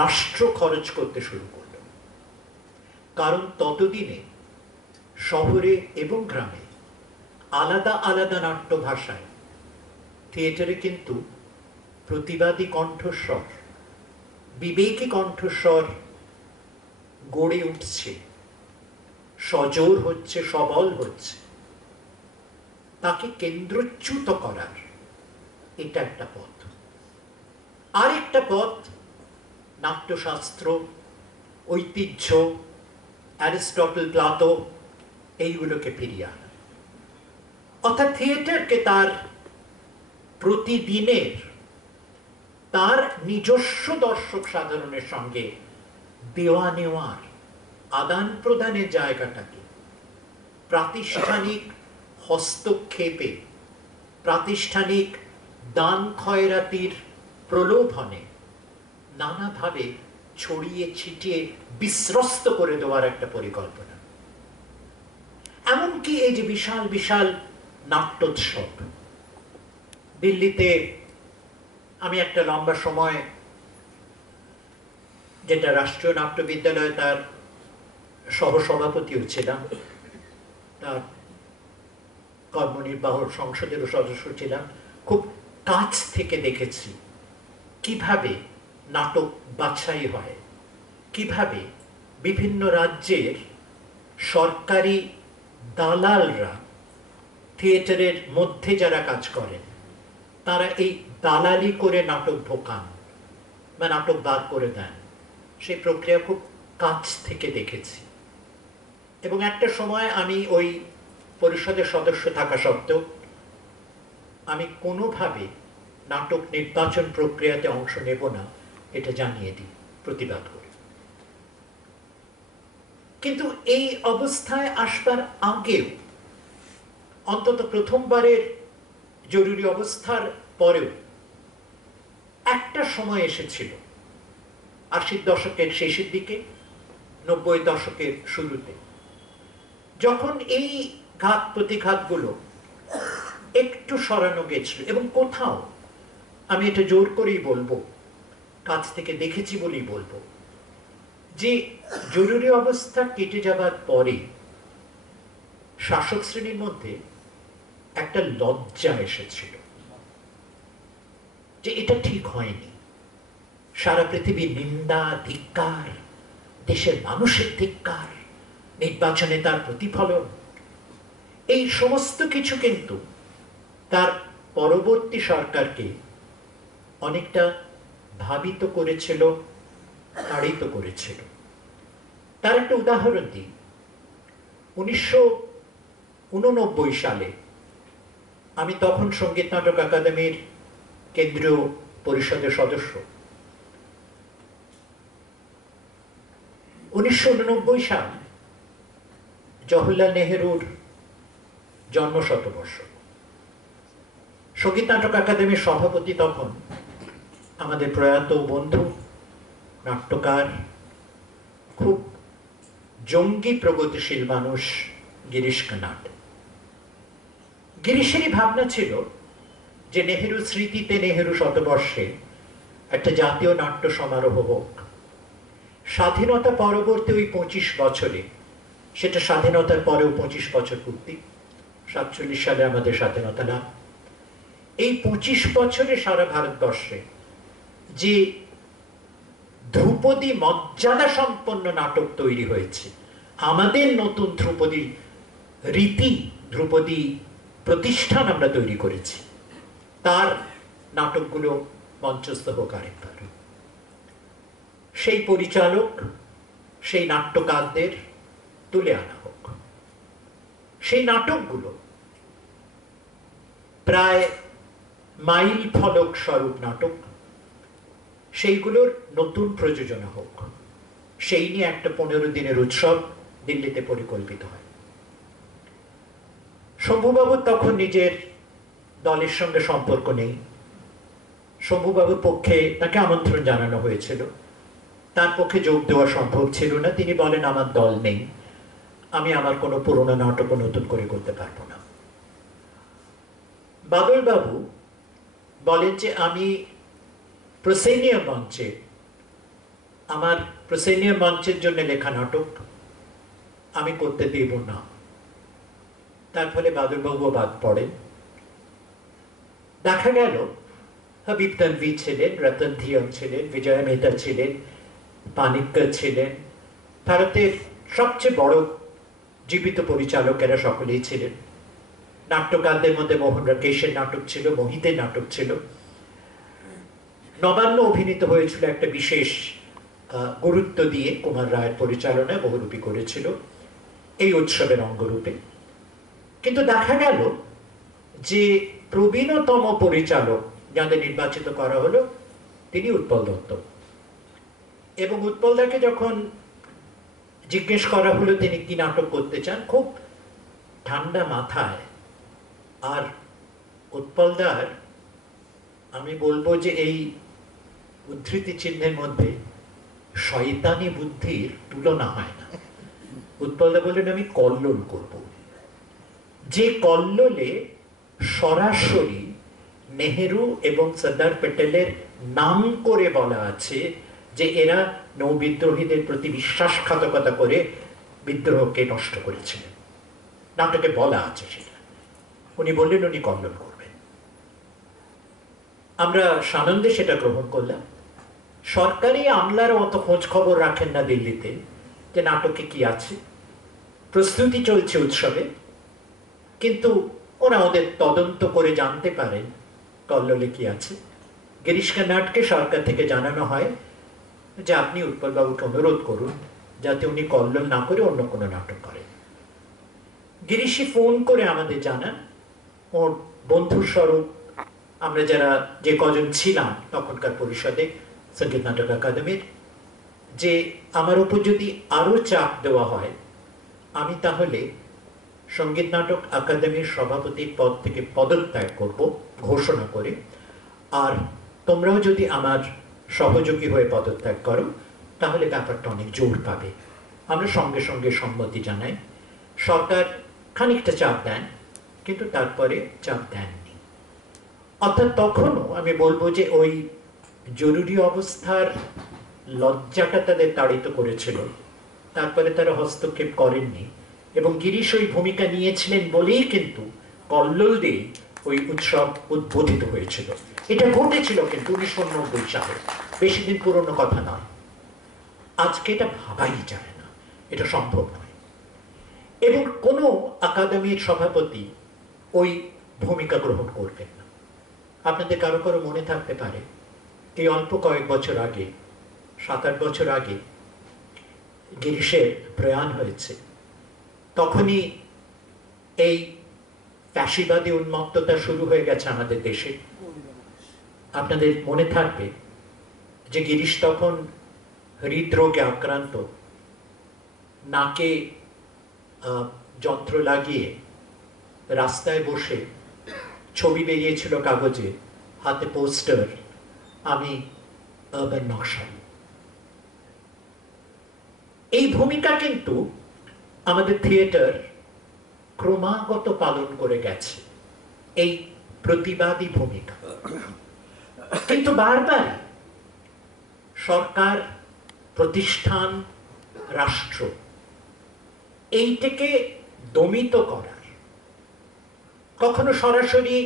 রাষ্ট্র খরচ করতে শুরু করল। কারণ ততদিনে শহরে এবং গ্রামে আলাদা আলাদা নাট্য ভাষায় থিয়েটারে কিন্তু প্রতিবাদী কণ্ঠস্বর, বিবেকী কণ্ঠস্বর গড়ে উঠছে, সজোর হচ্ছে, সবল হচ্ছে। তাকে কেন্দ্রচ্যুত করার এটা একটা পথ। আরেকটা পথ নাট্যশাস্ত্র, ঐতিহ্য, অ্যারিস্টটল, প্লাতো, এইগুলোকে ফিরিয়ে আনা। অর্থাৎ থিয়েটারকে তার প্রতিদিনের তার নিজস্ব দর্শক সাধারণের সঙ্গে দেওয়া নেওয়ার, আদান প্রদানের জায়গাটাকে প্রাতিষ্ঠানিক হস্তক্ষেপে, প্রাতিষ্ঠানিক দান খয়রাতির প্রলোভনে নানাভাবে ছড়িয়ে ছিটিয়ে বিস্রস্ত করে দেওয়ার একটা পরিকল্পনা। এমনকি এই যে বিশাল বিশাল নাট্যোৎসব, দিল্লিতে আমি একটা লম্বা সময়, যেটা রাষ্ট্রীয় নাট্য বিদ্যালয়, তার সহসভাপতিও ছিলাম, তার কর্মনির্বাহ সংসদেরও সদস্য ছিলাম, খুব কাছ থেকে দেখেছি কিভাবে নাটক বাছাই হয়, কিভাবে বিভিন্ন রাজ্যের সরকারি দালালরা থিয়েটারের মধ্যে যারা কাজ করেন তারা এই দালালি করে নাটক ঢোকান বা নাটক বার করে দেন। সেই প্রক্রিয়া খুব কাছ থেকে দেখেছি। এবং একটা সময় আমি ওই পরিষদের সদস্য থাকা সত্ত্বেও আমি কোনোভাবে নাটক নির্বাচন প্রক্রিয়াতে অংশ নেব না, এটা জানিয়ে দিই, প্রতিবাদ করি। কিন্তু এই অবস্থায় আসবার আগেও, অন্তত প্রথমবারের জরুরি অবস্থার পরেও একটা সময় এসেছিল ৮০ দশকের শেষের দিকে, ৯০ দশকের শুরুতে, যখন এই ঘাত প্রতিঘাতগুলো একটু সরানো গেছিল। এবং কোথাও, আমি এটা জোর করেই বলবো, কাছ থেকে দেখেছি বলেই বলবো, যে জরুরি অবস্থা কেটে যাবার পরে শাসক শ্রেণীর মধ্যে একটা লজ্জা এসেছিল যে এটা ঠিক হয়নি। সারা পৃথিবীর নিন্দা, ধিক্কার, দেশের মানুষের ধিক্কার, নির্বাচনে তার প্রতিফলন, এই সমস্ত কিছু কিন্তু তার পরবর্তী সরকারকে অনেকটা ভাবিত করেছিল, তাড়িত করেছিল। তার একটা উদাহরণ দিই। ১৯৮৯ সালে আমি তখন সঙ্গীত নাটক একাডেমির কেন্দ্রীয় পরিষদের সদস্য। 1989 সাল জওহরলাল নেহেরুর জন্মশতবর্ষ। সঙ্গীত নাটক একাডেমির সভাপতি তখন আমাদের প্রয়াত বন্ধু, নাট্যকার, খুব জঙ্গি প্রগতিশীল মানুষ গিরিশ কানাড। গিরিশেরই ভাবনা ছিল যে নেহেরু স্মৃতিতে, নেহেরু শতবর্ষে একটা জাতীয় নাট্য সমারোহ হোক। স্বাধীনতা পরবর্তী ওই 25 বছরে, সেটা স্বাধীনতার পরেও 25 বছর পূর্তি, 47 সালে আমাদের স্বাধীনতা লাভ, এই 25 বছরে সারা ভারতবর্ষে যে ধ্রুপদী মর্যাদা সম্পন্ন নাটক তৈরি হয়েছে, আমাদের নতুন ধ্রুপদী রীতি, ধ্রুপদী প্রতিষ্ঠান আমরা তৈরি করেছি, তার নাটকগুলো মঞ্চস্থ হোক আরেকবার। সেই পরিচালক, সেই নাট্যকারদের তুলে আনা হোক। সেই নাটকগুলো প্রায় মাইল ফলক স্বরূপ নাটক, সেইগুলোর নতুন প্রযোজনা হোক। সেই নিয়ে একটা 15 দিনের উৎসব দিল্লিতে পরিকল্পিত হয়। শম্ভুবাবুর তখন নিজের দলের সঙ্গে সম্পর্ক নেই। শম্ভুবাবুর পক্ষে, তাকে আমন্ত্রণ জানানো হয়েছিল, তার পক্ষে যোগ দেওয়া সম্ভব ছিল না। তিনি বলেন, আমার দল নেই, আমি আমার কোনো পুরোনো নাটক নতুন করে করতে পারবো না। বাদল বাবু বলেন যে আমি প্রসেনিয়াম মঞ্চে, আমার প্রসেনিয়াম মঞ্চের জন্য লেখা নাটক আমি করতে দেব না। তার ফলে বাদল বাবুও বাদ পড়েন। দেখা গেল হাবিব তানভি ছিলেন, রতন ধিয়ম ছিলেন, বিজয় মেহতা ছিলেন, পানিক্কর ছিলেন, ভারতের সবচেয়ে বড় জীবিত পরিচালকেরা সকলেই ছিলেন। নাট্যকারদের মধ্যে মোহন রাকেশের নাটক ছিল, মোহিতের নাটক ছিল। নবান্ন অভিনীত হয়েছিল একটা বিশেষ গুরুত্ব দিয়ে, কুমার রায়ের পরিচালনায় বহুরূপী করেছিল এই উৎসবের অঙ্গরূপে। কিন্তু দেখা গেল যে প্রবীণতম পরিচালক যাদের নির্বাচিত করা হলো, তিনি উৎপল দত্ত। এবং উৎপলদাকে যখন জিজ্ঞেস করা হলো তিনি কি নাটক করতে চান, খুব ঠান্ডা মাথায়, আর উৎপলদার, আমি বলবো যে এই উদ্ধৃতি চিহ্নের মধ্যে শয়তানি বুদ্ধির তুলনা হয় না। উৎপলদা বললেন, আমি কল্লোল করব, যে কল্লোলে সরাসরি নেহেরু এবং সর্দার প্যাটেলের নাম করে বলা আছে যে এরা নৌবিদ্রোহীদের প্রতি বিশ্বাসঘাতকতা করে বিদ্রোহকে নষ্ট করেছিলেন। নাটকে বলা আছে সেটা। উনি বললেন উনি কল্লোল করবেন। আমরা সানন্দে সেটা গ্রহণ করলাম। সরকারি আমলারা অত খোঁজ খবর রাখেন না দিল্লিতে যে নাটকে কি আছে। প্রস্তুতি চলছে উৎসবে, কিন্তু ওরা ওদের তদন্ত করে জানতে পারেন কল্লোলে কি আছে। গিরিশ কানাডকে সরকার থেকে জানানো হয় যে আপনি উৎপলবাবুকে অনুরোধ করুন যাতে উনি কল্লোল না করে অন্য কোনো নাটক করেন। গিরিশি ফোন করে আমাদের জানান, ওর বন্ধুর স্বরূপ আমরা যারা যে কজন ছিলাম তখনকার পরিষদে সঙ্গীত নাটক একাডেমির, যে আমার উপর যদি আরো চাপ দেওয়া হয় আমি তাহলে সঙ্গীত নাটক একাডেমির সভাপতির পদ থেকে পদত্যাগ করব ঘোষণা করে, আর তোমরাও যদি আমার সহযোগী হয়ে পদত্যাগ করো তাহলে ব্যাপারটা অনেক জোর পাবে। আমরা সঙ্গে সঙ্গে সম্মতি জানাই। সরকার খানিকটা চাপ দেন, কিন্তু তারপরে চাপ দেননি। অর্থাৎ তখনও আমি বলবো যে ওই জরুরি অবস্থার লজ্জাটা তাদের তাড়িত করেছিল, তারপরে তারা হস্তক্ষেপ করেননি। এবং গিরিশ ওই ভূমিকা নিয়েছিলেন বলেই কিন্তু কল্লোল দিয়ে ওই উৎসব উদ্বোধিত হয়েছিল। এটা ঘটেছিল কিন্তু 1990 সালে, বেশি দিন পুরনো কথা নয়। আজকে এটা ভাবাই যায় না, এটা সম্ভব নয়। এবং কোনো একাডেমির সভাপতি ওই ভূমিকা গ্রহণ করবেন না। আপনাদের কারো কারো মনে থাকতে পারে এই অল্প কয়েক বছর আগে, 7-8 বছর আগে গিরিশের প্রয়াণ হয়েছে। তখনই এই ফ্যাসিবাদী উন্মত্ততা শুরু হয়ে গেছে আমাদের দেশে। আপনাদের মনে থাকবে যে গিরিশ তখন হৃদরোগে আক্রান্ত, নাকে যন্ত্র লাগিয়ে রাস্তায় বসে ছবি বেরিয়েছিল কাগজে, হাতে পোস্টার, আমি আরবান নকশাল। এই ভূমিকা কিন্তু আমাদের থিয়েটার ক্রমাগত পালন করে গেছে, এই প্রতিবাদী ভূমিকা। কিন্তু বারবার সরকার, প্রতিষ্ঠান, রাষ্ট্র এইটাকে দমিত করার, কখনো সরাসরি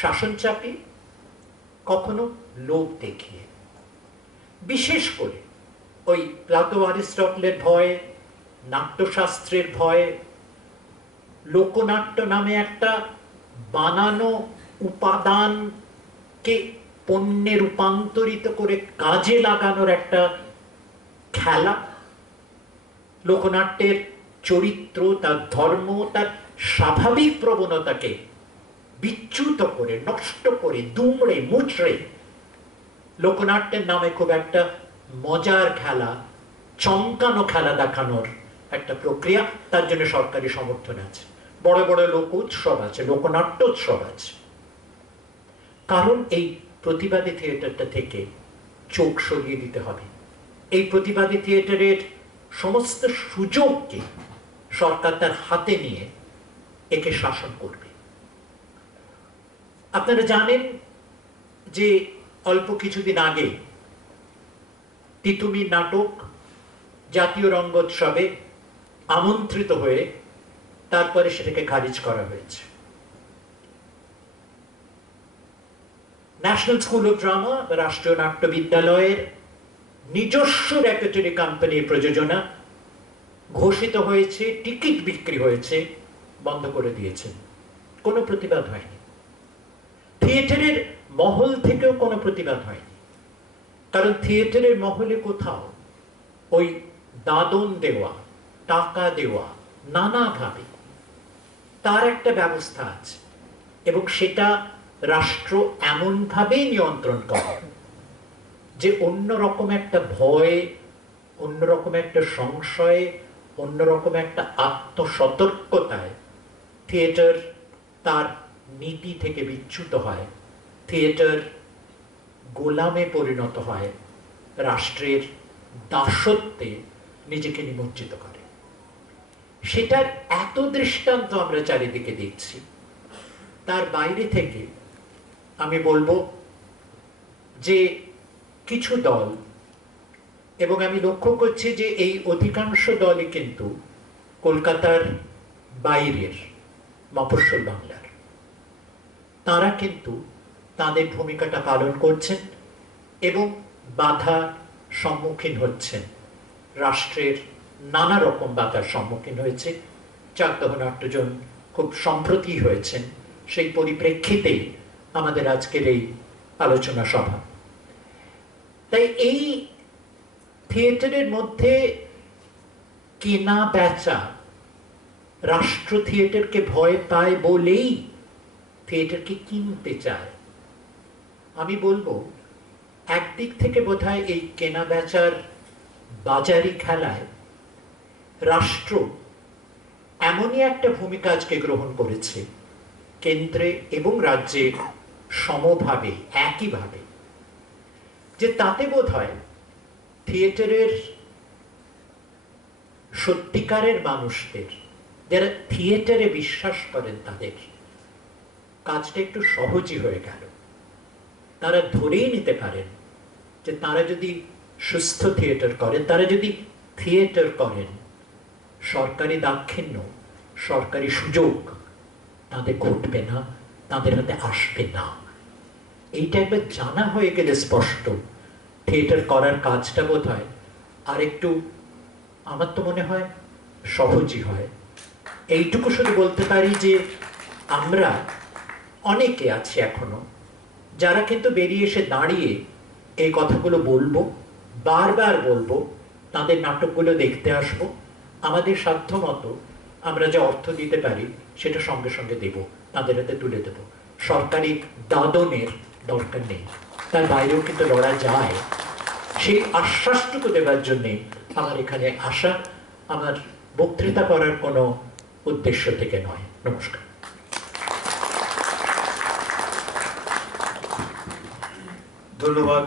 শাসন চাপিয়ে, কখনো লোভ দেখিয়ে, বিশেষ করে ওই প্লাটো অ্যারিস্টটলের ভয়ে, নাট্যশাস্ত্রের ভয়ে, লোকনাট্য নামে একটা বানানো উপাদানকে পণ্যে রূপান্তরিত করে কাজে লাগানোর একটা খেলা, লোকনাট্যের চরিত্র, তার ধর্ম, তার স্বাভাবিক প্রবণতাকে বিচ্যুত করে, নষ্ট করে, দুমড়ে মুচড়ে লোকনাট্যের নামে খুব একটা মজার খেলা, চমকানো খেলা দেখানোর একটা প্রক্রিয়া। তার জন্য সরকারি সমর্থন আছে, বড় বড় লোক উৎসব আছে, লোকনাট্য উৎসব আছে। কারণ এই প্রতিবাদী থিয়েটারটা থেকে চোখ সরিয়ে দিতে হবে। এই প্রতিবাদী থিয়েটারের সমস্ত সুযোগকে সরকার তার হাতে নিয়ে একে শাসন করবে। আপনারা জানেন যে অল্প কিছুদিন আগে তিতুমির নাটক জাতীয় রঙ্গোৎসবে আমন্ত্রিত হয়ে তারপরে সেটাকে খারিজ করা হয়েছে। ন্যাশনাল স্কুল অফ ড্রামা, রাষ্ট্রীয় নাট্য বিদ্যালয়ের নিজস্ব রেপার্টরি কোম্পানির প্রযোজনা ঘোষিত হয়েছে, টিকিট বিক্রি হয়েছে, বন্ধ করে দিয়েছেন। কোনো প্রতিবাদ হয়নি। থিয়েটারের মহল থেকেও কোনো প্রতিবাদ হয়নি। কারণ থিয়েটারের মহলে কোথাও ওই দাদন দেওয়া, টাকা দেওয়া, নানাভাবে তার একটা ব্যবস্থা আছে, এবং সেটা রাষ্ট্র এমনভাবে নিয়ন্ত্রণ করে যে অন্যরকম একটা ভয়, অন্যরকম একটা সংশয়, অন্যরকম একটা আত্মসতর্কতায় থিয়েটার তার নীতি থেকে বিচ্যুত হয়, থিয়েটার গোলামে পরিণত হয়, রাষ্ট্রের দাসত্বে নিজেকে নিমজ্জিত করে। সেটার এত দৃষ্টান্ত আমরা চারিদিকে দেখছি। তার বাইরে থেকে আমি বলবো যে কিছু দল, এবং আমি লক্ষ্য করছি যে এই অধিকাংশ দলই কিন্তু কলকাতার বাইরের, মফস্বল বাংলার, তারা কিন্তু তাদের ভূমিকাটা পালন করছেন এবং বাধার সম্মুখীন হচ্ছেন। রাষ্ট্রের নানা রকম বাধার সম্মুখীন হয়েছে। চাকদহ নাট্যজন খুব সম্প্রতি হয়েছেন, সেই পরিপ্রেক্ষিতেই আমাদের আজকের এই আলোচনা সভা। তাই এই থিয়েটারের মধ্যে কেনা বেচা, রাষ্ট্র থিয়েটারকে ভয় পায় বলেই থিয়েটারকে কিনতে চায়। আমি বলবো একদিক থেকে বোধহয় এই কেনা বেচার বাজারি খেলায় রাষ্ট্র এমনই একটা ভূমিকা আজকে গ্রহণ করেছে, কেন্দ্রে এবং রাজ্যে সমভাবে, একইভাবে, যে তাতে বোধহয় থিয়েটারের সত্যিকারের মানুষদের, যারা থিয়েটারে বিশ্বাস করেন, তাদের কাজটা একটু সহজই হয়ে গেল। তারা ধরেই নিতে পারেন যে তারা যদি সুস্থ থিয়েটার করেন, তারা যদি থিয়েটার করেন, সরকারি দাক্ষিণ্য, সরকারি সুযোগ তাদের ঘটবে না, তাদের হাতে আসবে না। এইটা একবার জানা হয়ে গেলে স্পষ্ট, থিয়েটার করার কাজটা বোধ হয় আর একটু, আমার তো মনে হয়, সহজই হয়। এইটুকু শুধু বলতে পারি যে আমরা অনেকে আছি এখনো যারা কিন্তু বেরিয়ে এসে দাঁড়িয়ে এই কথাগুলো বলবো, বারবার বলবো, তাদের নাটকগুলো দেখতে আসবো, আমাদের সাধ্য মতো আমরা যে অর্থ দিতে পারি সেটা সঙ্গে সঙ্গে দেব, তাদের হাতে তুলে দেব। সরকারি দাদনের দরকার নেই, তার বাইরেও কিন্তু লড়া যায়। সেই আশ্বাসটুকু দেবার জন্যে আমার এখানে আসা। আমার বক্তৃতা করার কোনো উদ্দেশ্য থেকে নয়। নমস্কার। ধন্যবাদ।